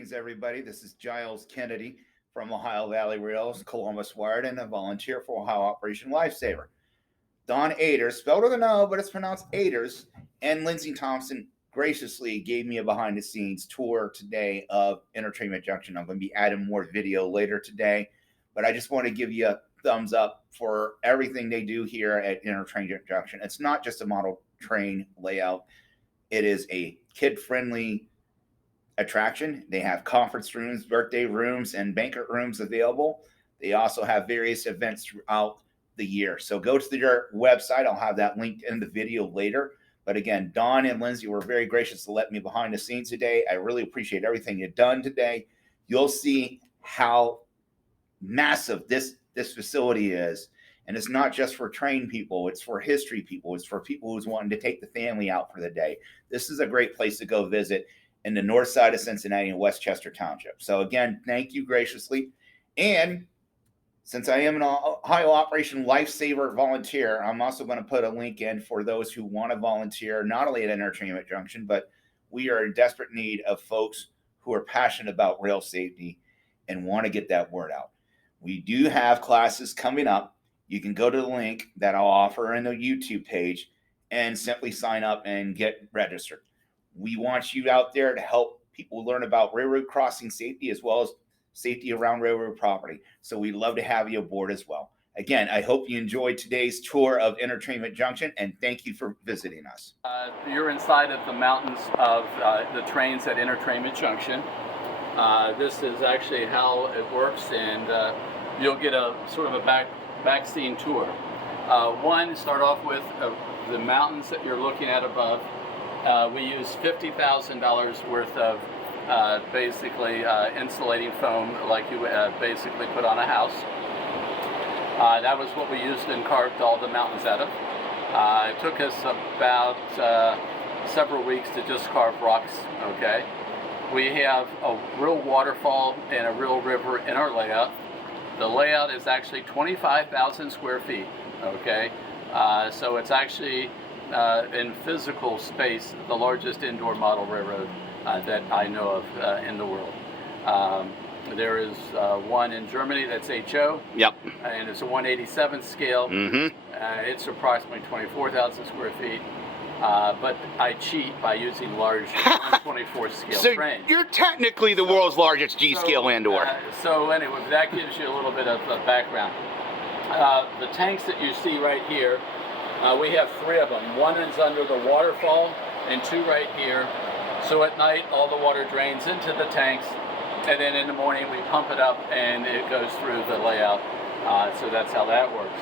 Greetings, everybody. This is Giles Kennedy from Ohio Valley Rails, Columbus Wired, and a volunteer for Ohio Operation Lifesaver. Don Aders, spelled with an O, but it's pronounced Aders, and Lindsey Thompson graciously gave me a behind-the-scenes tour today of EnterTRAINment Junction. I'm going to be adding more video later today, but I just want to give you a thumbs up for everything they do here at EnterTRAINment Junction. It's not just a model train layout. It is a kid-friendly attraction. They have conference rooms, birthday rooms, and banquet rooms available. They also have various events throughout the year. So go to their website. I'll have that linked in the video later. But again, Don and Lindsey were very gracious to let me behind the scenes today. I really appreciate everything you've done today. You'll see how massive this facility is. And it's not just for train people. It's for history people. It's for people who's wanting to take the family out for the day. This is a great place to go visit in the north side of Cincinnati and Westchester Township. So again, thank you graciously. And since I am an Ohio Operation Lifesaver volunteer, I'm also going to put a link in for those who want to volunteer, not only at EnterTRAINment Junction, but we are in desperate need of folks who are passionate about rail safety and want to get that word out. We do have classes coming up. You can go to the link that I'll offer in the YouTube page and simply sign up and get registered. We want you out there to help people learn about railroad crossing safety as well as safety around railroad property. So we'd love to have you aboard as well. Again, I hope you enjoyed today's tour of EnterTRAINment Junction, and thank you for visiting us. You're inside of the mountains of the trains at EnterTRAINment Junction. This is actually how it works, and you'll get a sort of a back scene tour. Start off with the mountains that you're looking at above. We use $50,000 worth of basically insulating foam, like you basically put on a house. That was what we used and carved all the mountains out of. It took us about several weeks to just carve rocks, okay? We have a real waterfall and a real river in our layout. The layout is actually 25,000 square feet, okay? So it's actually in physical space, the largest indoor model railroad that I know of in the world. There is one in Germany that's HO. Yep. And it's a 1/87th scale. Mm-hmm. It's approximately 24,000 square feet. But I cheat by using large 1/24 scale trains. You're technically the world's largest G-scale landor. So anyway, that gives you a little bit of background. The tanks that you see right here, we have 3 of them. One is under the waterfall and 2 right here. So at night, all the water drains into the tanks, and then in the morning we pump it up and it goes through the layout. So that's how that works.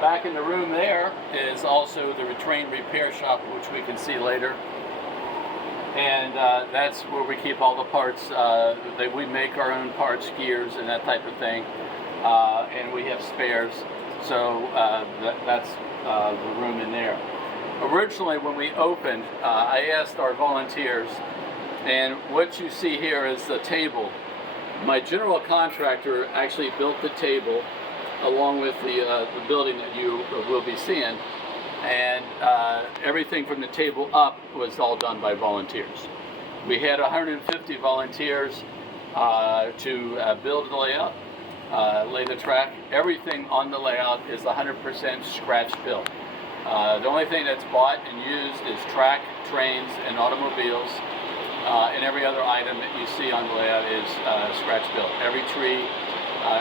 Back in the room there is also the train repair shop, which we can see later. And that's where we keep all the parts. We make our own parts, gears, and that type of thing. And we have spares. So that's the room in there. Originally, when we opened, I asked our volunteers, and what you see here is the table. My general contractor actually built the table along with the building that you will be seeing, and everything from the table up was all done by volunteers. We had 150 volunteers to build the layout, lay the track. Everything on the layout is 100% scratch built. The only thing that's bought and used is track, trains, and automobiles, and every other item that you see on the layout is scratch built. Every tree,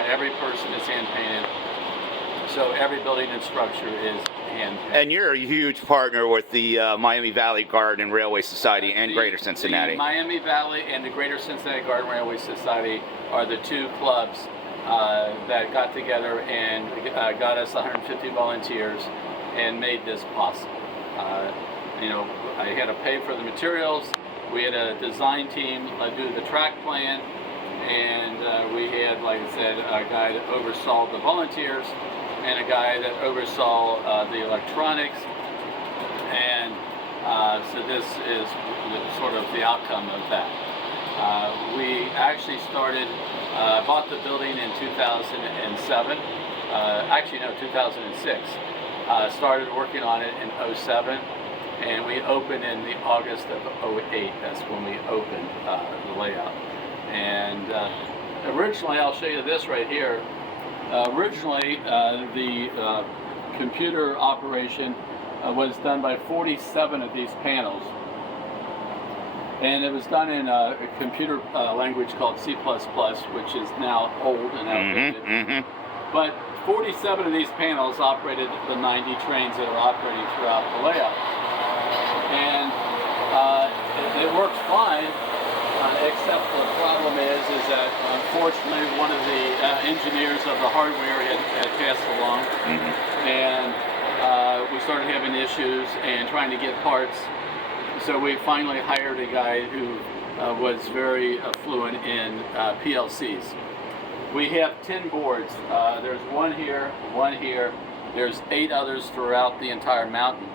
every person is hand painted, so every building and structure is hand painted. And you're a huge partner with the Miami Valley Garden and Railway Society and Greater Cincinnati. The Miami Valley and the Greater Cincinnati Garden Railway Society are the 2 clubs that got together and got us 150 volunteers and made this possible. I had to pay for the materials. We had a design team do the track plan, and we had, like I said, a guy that oversaw the volunteers and a guy that oversaw the electronics. And so this is sort of the outcome of that. We actually bought the building in 2007. Actually, no, 2006. Started working on it in 2007, and we opened in the August of 2008. That's when we opened the layout. And originally, I'll show you this right here. Originally, the computer operation was done by 47 of these panels. And it was done in a computer language called C++, which is now old and outdated. But 47 of these panels operated the 90 trains that are operating throughout the layout. And it works fine, except the problem is that unfortunately one of the engineers of the hardware had passed along, and we started having issues and trying to get parts. So we finally hired a guy who was very fluent in PLCs. We have 10 boards. There's one here, there's 8 others throughout the entire mountain.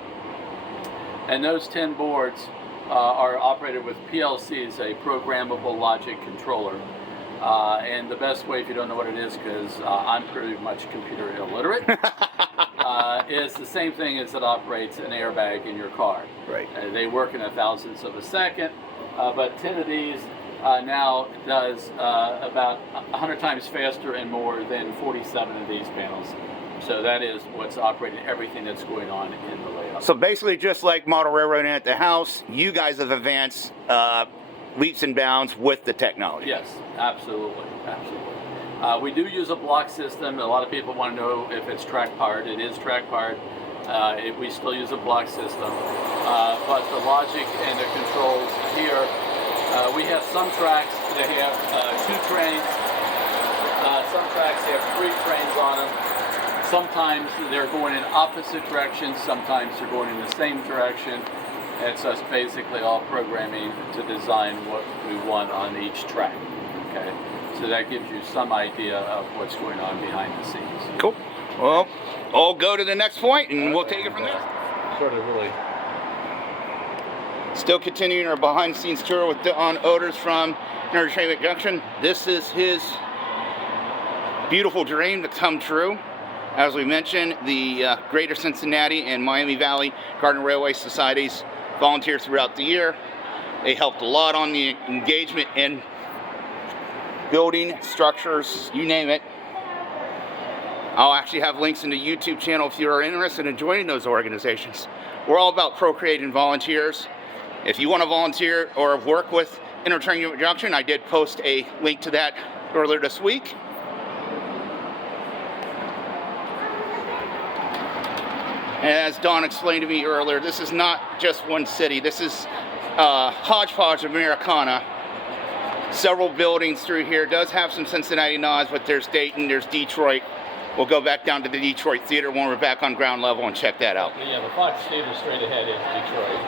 And those 10 boards are operated with PLCs, a programmable logic controller. And the best way, if you don't know what it is, because I'm pretty much computer illiterate, is the same thing as it operates an airbag in your car. Right. They work in 1,000ths of a second, but 10 of these now does about 100 times faster and more than 47 of these panels. So that is what's operating everything that's going on in the layout. So basically, just like model railroading at the house, you guys have advanced leaps and bounds with the technology. Yes, absolutely, absolutely. We do use a block system. A lot of people want to know if it's track powered. It is track powered. We still use a block system. But the logic and the controls here, we have some tracks that have 2 trains. Some tracks have 3 trains on them. Sometimes they're going in opposite directions. Sometimes they're going in the same direction. It's us basically all programming to design what we want on each track. Okay, so that gives you some idea of what's going on behind the scenes. Cool. Well, I'll go to the next point and we'll take it from there. Sort of really. Still continuing our behind the scenes tour with Don Oders from EnterTRAINment Junction. This is his beautiful dream to come true. As we mentioned, the Greater Cincinnati and Miami Valley Garden Railway Societies volunteer throughout the year. They helped a lot on the engagement in building structures, you name it. I'll actually have links in the YouTube channel if you are interested in joining those organizations. We're all about procreating volunteers. If you want to volunteer or work with EnterTRAINment Junction, I did post a link to that earlier this week. As Don explained to me earlier, this is not just one city. This is hodgepodge of Americana. Several buildings through here. Does have some Cincinnati nods, but there's Dayton, there's Detroit. We'll go back down to the Detroit Theater when we're back on ground level and check that out. Yeah, the Fox Theater straight ahead is Detroit.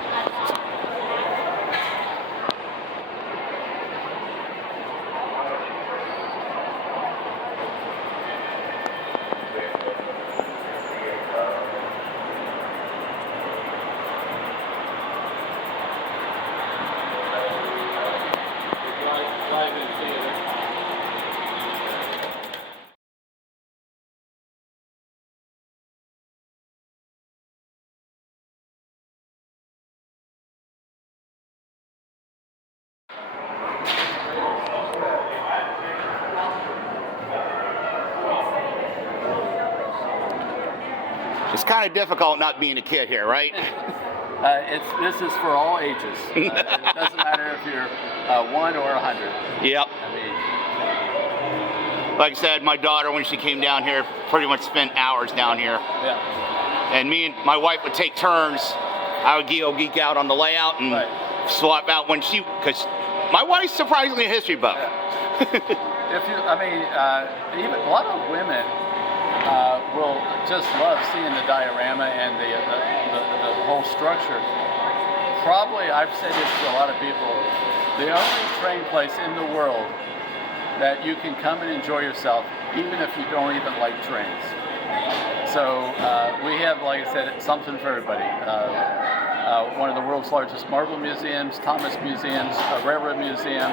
It's kind of difficult not being a kid here, right? This is for all ages. It doesn't matter if you're 1 or 100. Yep. I mean, like I said, my daughter, when she came down here, pretty much spent hours down here. yeah. And me and my wife would take turns. I would geek out on the layout and swap out when she, because my wife's surprisingly a history buff. Yeah. Even a lot of women will just love seeing the diorama and the whole structure. Probably, I've said this to a lot of people, the only train place in the world that you can come and enjoy yourself, even if you don't even like trains. So we have, like I said, something for everybody. One of the world's largest marble museums, Thomas Museums, a railroad museum,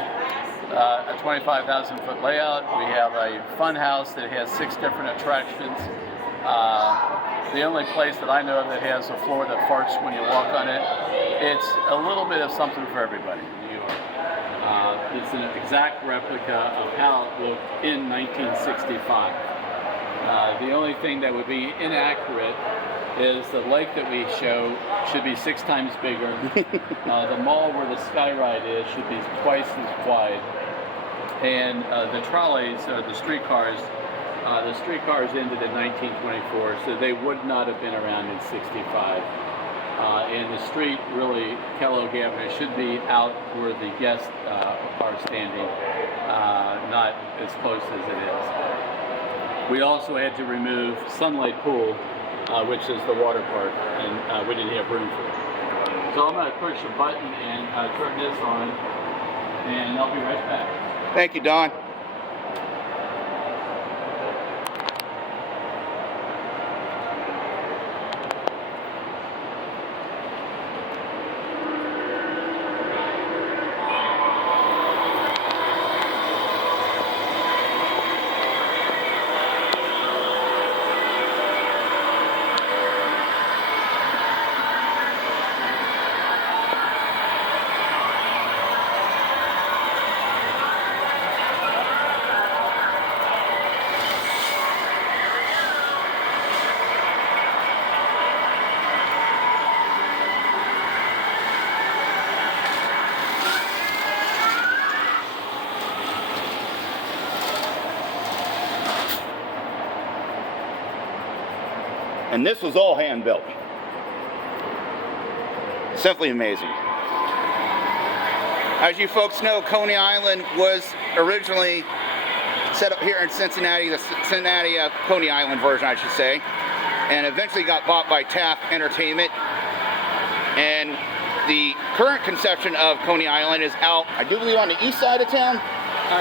a 25,000-foot layout. We have a fun house that has 6 different attractions. The only place that I know of that has a floor that farts when you walk on it. It's a little bit of something for everybody. it's an exact replica of how it looked in 1965. The only thing that would be inaccurate is the lake that we show should be 6 times bigger. The mall where the sky ride is should be twice as wide. And the trolleys, the streetcars ended in 1924, so they would not have been around in 65. And the street, really, Kellogg Avenue, should be out where the guests are standing, not as close as it is. We also had to remove Sunlight Pool, which is the water park, and we didn't have room for it. So I'm going to push a button and turn this on, and I'll be right back. Thank you, Don. And this was all hand built. Simply amazing. As you folks know, Coney Island was originally set up here in Cincinnati, the Cincinnati Coney Island version, I should say, and eventually got bought by Taft Entertainment. And the current conception of Coney Island is out, I do believe, on the east side of town.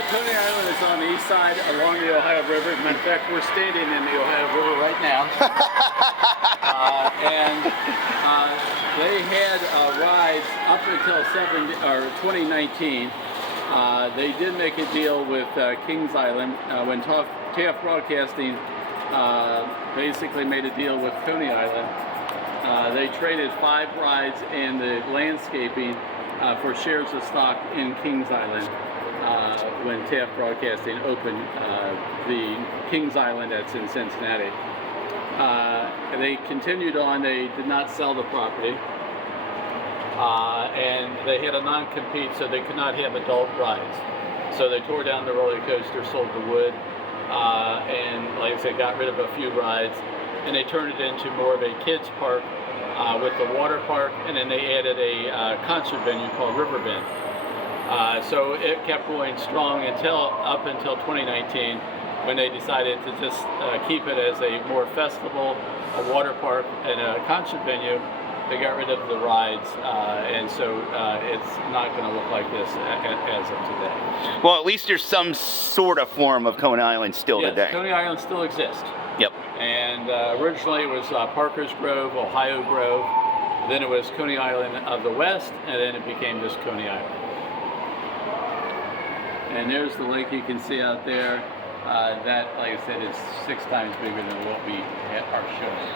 Coney Island is on the east side along the Ohio River. As a matter of fact, we're standing in the Ohio River right now. They had rides up until 2019. They did make a deal with Kings Island when Taft Broadcasting basically made a deal with Coney Island. They traded 5 rides and the landscaping for shares of stock in Kings Island. When Taft Broadcasting opened the Kings Island that's in Cincinnati. They continued on, they did not sell the property, and they had a non-compete, so they could not have adult rides. So they tore down the roller coaster, sold the wood, and like I said, got rid of a few rides, and they turned it into more of a kids park with the water park, and then they added a concert venue called River Bend. So it kept going strong up until 2019, when they decided to just keep it as a more festival, a water park, and a concert venue. They got rid of the rides, and so it's not going to look like this as of today. Well, at least there's some sort of form of Coney Island still today. Coney Island still exists. Yep. And originally it was Parker's Grove, Ohio Grove. Then it was Coney Island of the West, and then it became just Coney Island. And there's the lake you can see out there. That, like I said, is 6 times bigger than what we are showing.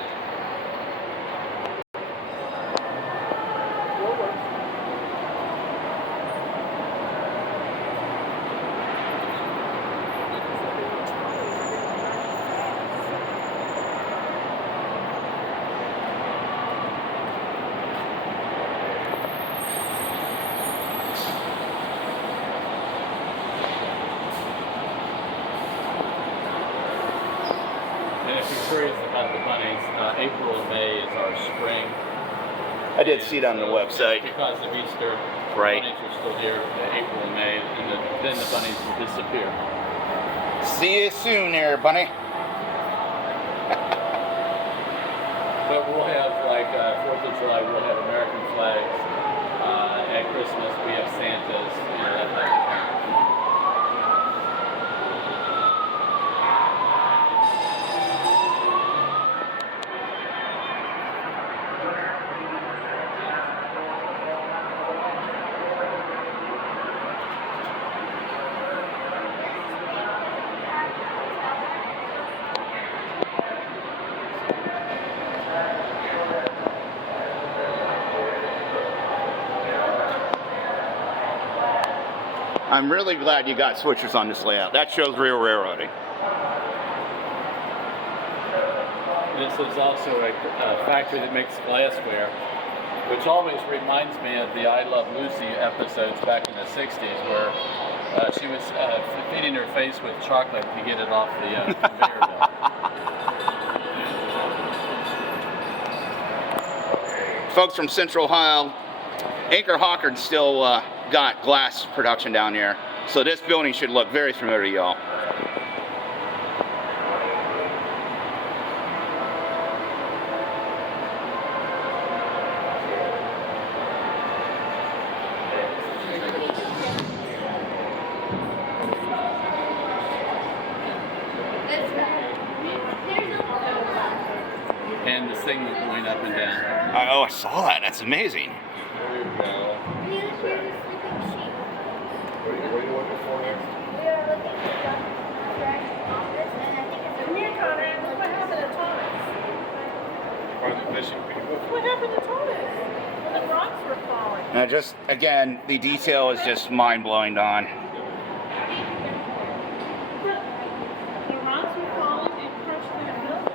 Curious about the bunnies, April and May is our spring. I did see it on the website. Because of Easter, right. The bunnies are still here April and May, and then the bunnies will disappear. See you soon there, bunny. But we'll have, like, 4th of July, we'll have American flags. At Christmas, we have Santas, that type of thing. I'm really glad you got switchers on this layout. That shows real railroading. This is also a factory that makes glassware, which always reminds me of the I Love Lucy episodes back in the 60s where she was feeding her face with chocolate to get it off the conveyor belt. Folks from Central Ohio, Anchor Hawkard still got glass production down here, so this building should look very familiar to y'all. And the signal going up and down. Oh, I saw that. That's amazing. There you go. What are you looking for next? We are looking for the correct office, and I think it's Come here, Connor. Look what happened to Thomas. Are the fishing people? What happened to Thomas? When the rocks were falling. Now, just again, the detail is just mind-blowing, Don. The rocks were falling and crushed that building.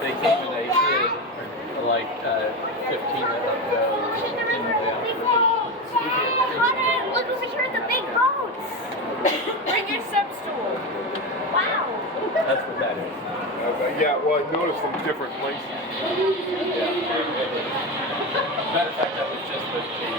They came and they did like 15 of those in the Connor, look over here at the big boats. Bring your step stool. Wow. That's what that is. Yeah, well, I noticed them different places. Matter of fact, that was just with the